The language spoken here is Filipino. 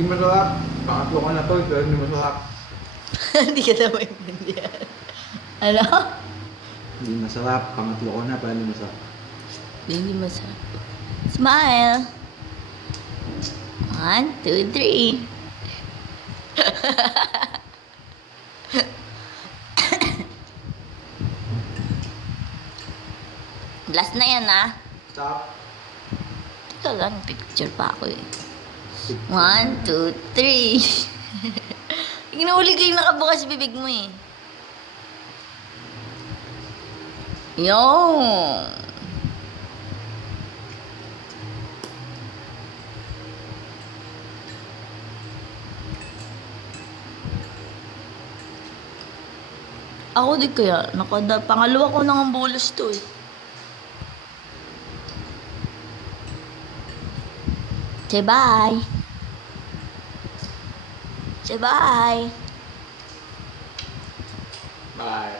Hindi masarap. Pangatlo ko na to, pero hindi masarap. Hindi ka na maintindihan. Ano? Hindi masarap. Pangatlo ko na, pero hindi masarap. Hindi masarap. Smile! 1, 2, 3. Last na yan, ah. Stop. Teka lang, picture pa ako eh. 1, 2, 3. Inuuli ko yung nakabukas bibig mo eh. Yung. Ako di kaya, pangalawa ko nang bulas to eh. Say bye. Say bye. Bye.